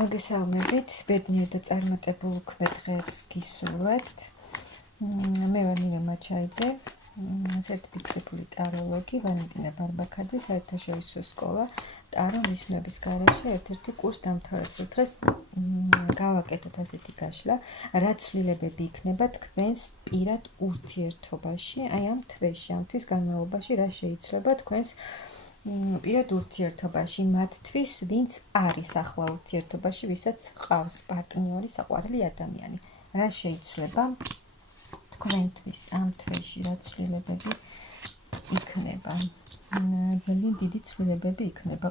მოგესალმებით, ბედნიერ და წარმატებულ უქმე დღეებს გისურვებთ. მე ვარ ნინო მაჩაიძე, სერტიფიცირებული ტაროლოგი, ვალენტინა ბარბაქაძე, საერთაშორისო სკოლა ტარო მისნობის გარეშე ერთ-ერთი კურს დამთავრებული. დღეს გავაკეთოთ ასეთი გაშლა, რა ცვლილებები იქნება თქვენს პირად ურთიერთობაში, აი ამ თვეში, ამ თვის განმავლობაში რა შეიძლება თქვენს პირად ურთიერთობაში მათთვის, ვინც არის ახლა ურთიერთობაში, ვისაც ყავს პარტნიორი, საყვარელი ადამიანი. რა შეიძლება თქვენთვის ამ თვეში რა ცვლილებები იქნება? ძალიან დიდი ცვლილებები იქნება,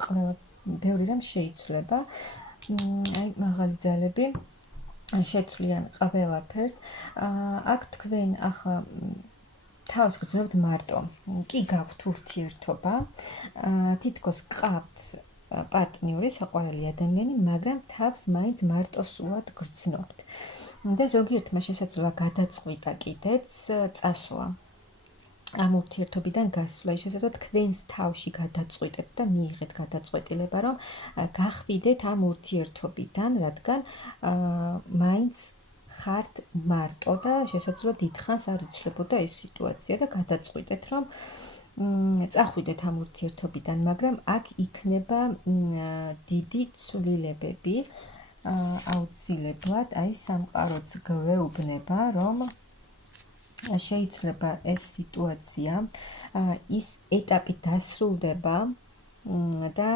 ბევრი რამ შეიცვლება. აი მაღალი ძალები შეცვლიან ყველაფერს. აქ თქვენ ახლა თავს გრძნობთ მარტო, კი გაქვთ ურთიერთობა, თითქოს გყავთ პარტნიორი, საყვარელი ადამიანი, მაგრამ თავს მაინც მარტოსულად გრძნობთ. და ზოგიერთმა შესაძლოა გადაწყვიტა კიდეც წასვლა. ამ ურთიერთობიდან გასვლა, შესაძლოა თქვენს თავში გადაწყვიტეთ და მიიღეთ გადაწყვეტილება, რომ გახვიდეთ ამ ურთიერთობიდან, რადგან მაინც ხართ მარტო და შესაძლოა დიდხანს არ იცვლებოდა ეს სიტუაცია და გადაწყვიტეთ, რომ წახვიდეთ ამ ურთიერთობიდან, მაგრამ აქ იქნება დიდი ცვლილებები, აუცილებლად, აი სამყაროც გვეუბნება, რომ შეიძლება ეს სიტუაცია, ის ეტაპი დასრულდება და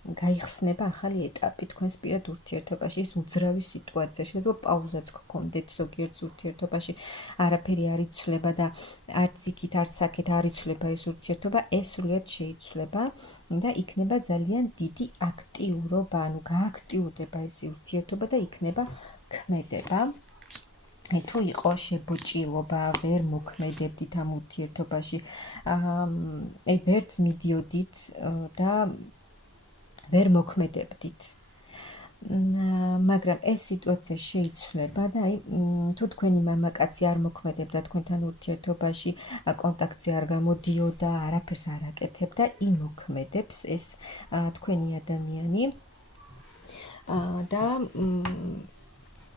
გაიხსნება ახალი ეტაპი თქვენს პირად ურთიერთობაში, ის უძრავი სიტუაცია, შეიძლება პაუზაც გქონდეთ ზოგიერთ ურთიერთობაში, არაფერი არ იცვლება და არც იქით, არც აქეთ არ იცვლება ეს ურთიერთობა, ეს სრულად შეიცვლება და იქნება ძალიან დიდი აქტიურობა, ანუ გააქტიურდება ეს ურთიერთობა და იქნება ქმედება. თუ იყო შებოჭილობა, ვერ მოქმედებდით ამ ურთიერთობაში, ვერც მიდიოდით და ვერ მოქმედებდით. მაგრამ ეს სიტუაცია შეიცვლება და აი თუ თქვენი მამაკაცი არ მოქმედებდა თქვენთან ურთიერთობაში, კონტაქტზე არ გამოდიოდა, არაფერს არ აკეთებდა, იმოქმედებს ეს თქვენი ადამიანი და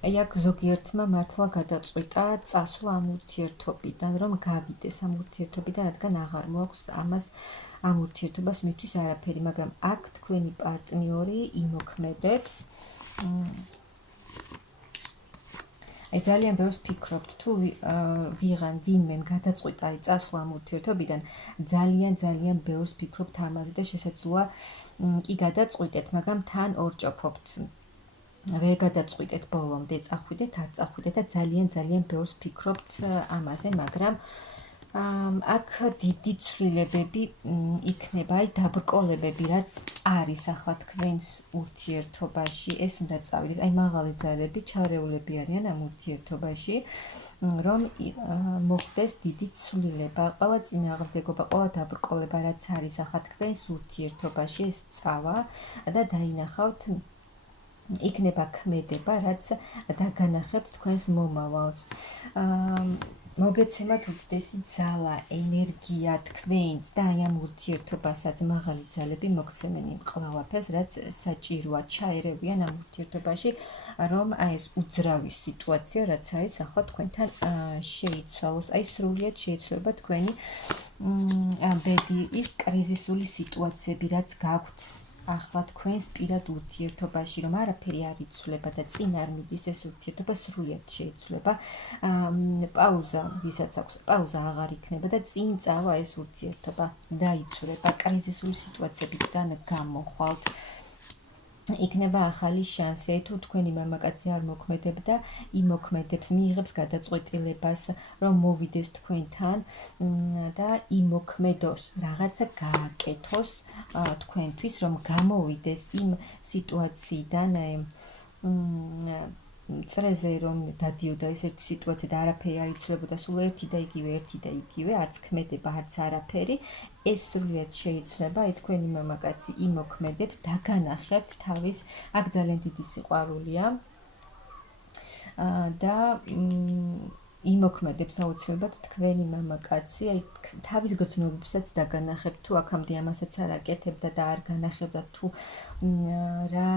აი აქ ზოგიერთმა მართლა გადაწყვიტა წასვლა ამ ურთიერთობიდან, რომ გავიდეს ამ ურთიერთობიდან, რადგან აღარ მოაქვს ამას ამ ურთიერთობას მისთვის არაფერი, მაგრამ აქ თქვენი პარტნიორი იმოქმედებს. აი ძალიან ბევრს ფიქრობთ, თუ ვინმემ გადაწყვიტა აი წასვლა ამ ურთიერთობიდან, ძალიან ბევრს ფიქრობთ ამაზე და შესაძლოა კი გადაწყვიტეთ, მაგრამ თან ორჭოფობთ. ვერ გადაწყვიტეთ ბოლომდე, წახვიდეთ, არ წახვიდეთ და ძალიან ბევრს ფიქრობთ ამაზე, მაგრამ აქ დიდი ცვლილებები იქნება, აი დაბრკოლებები, რაც არის ახლა თქვენს ურთიერთობაში, ეს უნდა წავიდეთ, აი მაღალი ძალები, ჩარეულები არიან ამ ურთიერთობაში, რომ მოხდეს დიდი ცვლილება, ყველა წინააღმდეგობა, ყველა დაბრკოლება, რაც არის ახლა თქვენს ურთიერთობაში, ეს წავა და დაინახავთ იქნება ქმედება, რაც დაგანახებთ თქვენს მომავალს. მოგეცემათ უდიდესი ძალა, ენერგია თქვენს და აი ამ ურთიერთობასაც მაღალი ძალები მოგცემენ იმ ყველაფერს, რაც საჭიროა ჩაერევიან ამ ურთიერთობაში, რომ აი ეს უძრავი სიტუაცია, რაც არის ახლა თქვენთან შეიცვალოს, აი სრულიად შეიცვალება თქვენი ბედი, ის კრიზისული სიტუაციები, რაც გაქვთ ახლა თქვენს პირად ურთიერთობაში, რომ არაფერი არ იცვლება და წინ არ მიდის ეს ურთიერთობა, სრულიად შეიცვლება. პაუზა, ვისაც აქვს, პაუზა აღარ იქნება და წინ წავა ეს ურთიერთობა, დაიცვლება, კრიზისული სიტუაციებიდან გამოხვალთ. იქნება ახალი შანსი, აი თუ თქვენი მამაკაცი არ მოქმედებდა, იმოქმედებს, მიიღებს გადაწყვეტილებას, რომ მოვიდეს თქვენთან და იმოქმედოს, რაღაცა გააკეთოს თქვენთვის, რომ გამოვიდეს იმ სიტუაციიდან, წრეზე რომ დადიოდა ეს ერთი სიტუაცია და არაფერი არ იცვლებოდა, სულ ერთი და იგივე, არც ქმედება, არც არაფერი, ეს სრულიად შეიცვლება, აი თქვენი მამაკაცი იმოქმედებს, დაგანახებთ თავის, აქ ძალიან დიდი სიყვარულია და იმოქმედებს აუცილებლად თქვენი მამაკაცი, აი თავის გრძნობებსაც დაგანახებთ, თუ აქამდე ამასაც არ აკეთებდა და არ განახებდა, თუ რა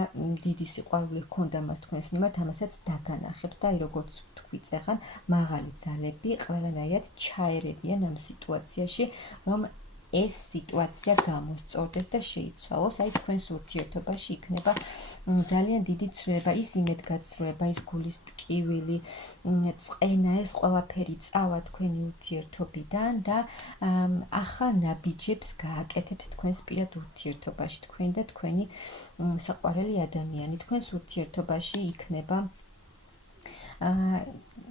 დიდი სიყვარული ჰქონდა მას თქვენს მიმართ, ამასაც დაგანახებთ და აი როგორც თქვი წეღან, მაღალი ძალები ყველანაირად ჩაერევიან ამ სიტუაციაში, რომ ეს სიტუაცია გამოსწორდეს და შეიცვალოს, აი თქვენს ურთიერთობაში იქნება ძალიან დიდი ცვლილება, ის იმედგაცრუება, ის გულის ტკივილი, წყენა, ეს ყველაფერი წავა თქვენი ურთიერთობიდან და ახალ ნაბიჯებს გააკეთებთ თქვენს პირად ურთიერთობაში, თქვენ და თქვენი საყვარელი ადამიანი, თქვენს ურთიერთობაში იქნება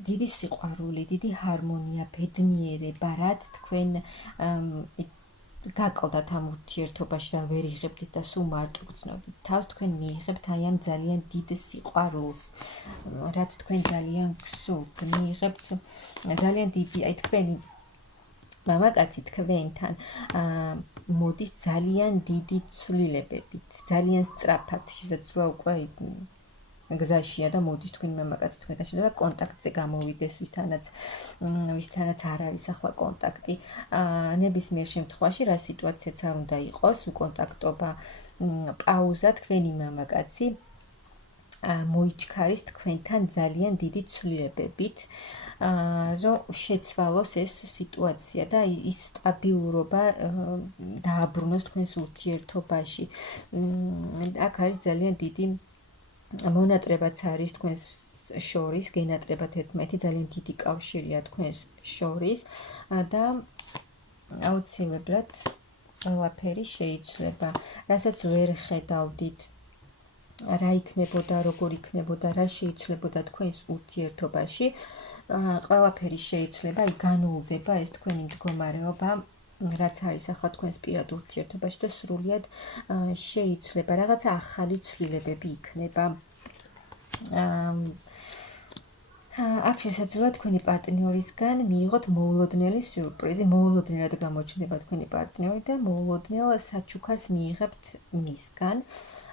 დიდი სიყვარული, დიდი ჰარმონია, ბედნიერება, რაც თქვენ გაკლდათ ამ ურთიერთობაში და ვერ იღებდით და სულ მარტო გრძნობდით თავს, თქვენ მიიღებთ აი ამ ძალიან დიდ სიყვარულს, რაც თქვენ ძალიან გსურთ, მიიღებთ ძალიან დიდი, აი თქვენი მამაკაცი თქვენთან მოდის ძალიან დიდი ცვლილებებით, ძალიან სწრაფად, შესაძლოა უკვე გზაშია და მოდის თქვენი მამაკაცი თქვენთან შეიძლება კონტაქტზე გამოვიდეს ვისთანაც არ არის ახლა კონტაქტი. ნებისმიერ შემთხვევაში რა სიტუაციაც არ უნდა იყოს, უკონტაქტობა, პაუზა, თქვენი მამაკაცი მოიჩქარის თქვენთან ძალიან დიდი ცვლილებებით, რომ შეცვალოს ეს სიტუაცია და ის სტაბილურობა დააბრუნოს თქვენს ურთიერთობაში. აქ არის ძალიან დიდი მონატრებაც არის თქვენს შორის, გენატრებათ ერთმანეთი, ძალიან დიდი კავშირია თქვენს შორის და აუცილებლად ყველაფერი შეიცვლება, რასაც ვერ ხედავდით, რა იქნებოდა, როგორ იქნებოდა, რა შეიცვლებოდა თქვენს ურთიერთობაში, ყველაფერი შეიცვლება, აი განულდება ეს თქვენი მდგომარეობა, რაც არის ახლა თქვენს პირად ურთიერთობაში და სრულიად შეიცვლება, რაღაცა ახალი ცვლილებები იქნება. აქ შესაძლოა თქვენი პარტნიორისგან მიიღოთ მოულოდნელი სიურპრიზი, მოულოდნელად გამოჩნდება თქვენი პარტნიორი და მოულოდნელ საჩუქარს მიიღებთ მისგან.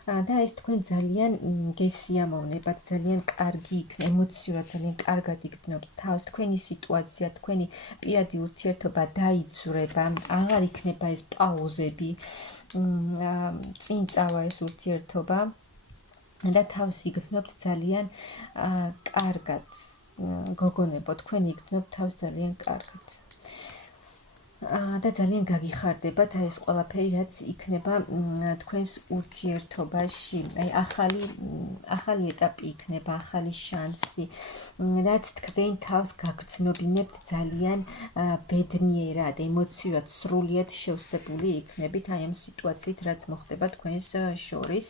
და ეს თქვენ ძალიან გესიამოვნებათ, ძალიან კარგი იქნება, ემოციურად ძალიან კარგად იქნებთ თავს, თქვენი სიტუაცია, თქვენი პირადი ურთიერთობა დაიძვრება, აღარ იქნება ეს პაუზები, წინ წავა ეს ურთიერთობა და თავს იგრძნობთ ძალიან კარგად, გოგონებო, თქვენ იგრძნობთ თავს ძალიან კარგად. და ძალიან გაგიხარდებათ აი ეს ყველაფერი, რაც იქნება თქვენს ურთიერთობაში, აი ახალი ეტაპი იქნება, ახალი შანსი, რაც თქვენ თავს გაგრძნობინებთ ძალიან ბედნიერად, ემოციურად, სრულიად შევსებული იქნებით აი ამ სიტუაციით, რაც მოხდება თქვენს შორის.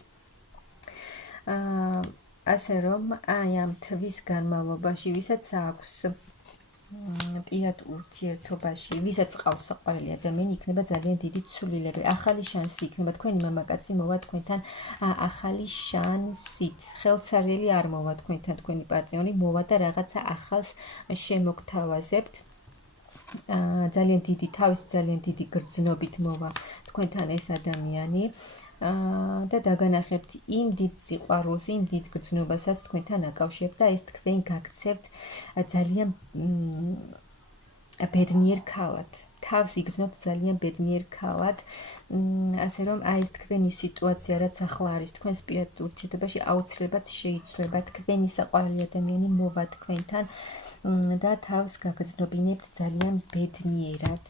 ასე რომ აი ამ თვის განმავლობაში, ვისაც აქვს პირად ურთიერთობაში, ვისაც ყავს საყვარელი ადამიანი, იქნება ძალიან დიდი ცვლილებები, ახალი შანსი იქნება, თქვენი მამაკაცი მოვა თქვენთან ახალი შანსით, ხელცარიელი არ მოვა თქვენთან, თქვენი პარტნიორი მოვა და რაღაცა ახალს შემოგთავაზებთ. ძალიან დიდი თავის, ძალიან დიდი გრძნობით მოვა თქვენთან ეს ადამიანი და დაგანახებთ იმ დიდ სიყვარულს, იმ დიდ გრძნობასაც თქვენთან აკავშირებთ და ეს თქვენ გაქცევთ ძალიან ბედნიერ ქალად, თავს იგრძნობთ ძალიან ბედნიერ ქალად, ასე რომ აი ეს თქვენი სიტუაცია, რაც ახლა არის თქვენს პირად ურთიერთობაში, აუცილებლად შეიცვლება, თქვენი საყვარელი ადამიანი მოვა თქვენთან და თავს გაგრძნობინებთ ძალიან ბედნიერად.